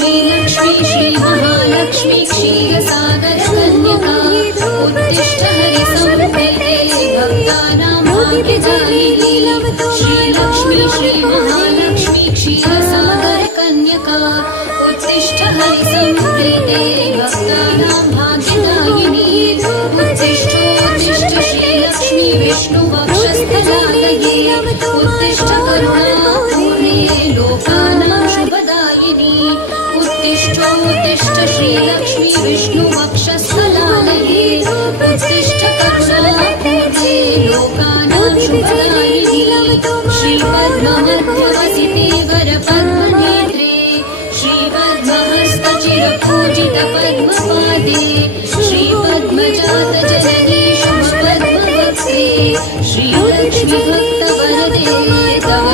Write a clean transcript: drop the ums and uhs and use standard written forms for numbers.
श्रीलक्ष्मी श्रीमहालक्ष्मी क्षीरसागरकन्यका उत्तिष्ठ हरिसंप्रीते भक्तानां भाग्यदायिनी श्रीलक्ष्मी श्रीमहालक्ष्मी क्षीरसागरकन्यका उत्तिष्ठ हरिसंप्रीते भक्तानां भाग्यदायिनी उत्तिष्ठ श्रीलक्ष्मी विष्णुवक्षस्थलालये उत्तिष्ठ करुणापूर्णे लोकानां शुभदायिनी उत्तिष्ठ श्रीलक्ष्मी विष्णुवक्षस्थलालये उत्तिष्ठ करुणापूर्णे लोकानां शुभदायिनी श्रीपद्ममध्यवसिते वरपद्मनेत्रे श्रीपद्महस्तचिरपूजितपद्मपादे श्रीपद्मजातजननी शुभपद्मवक्त्रे श्रीलक्ष्मी भक्तवरदे तव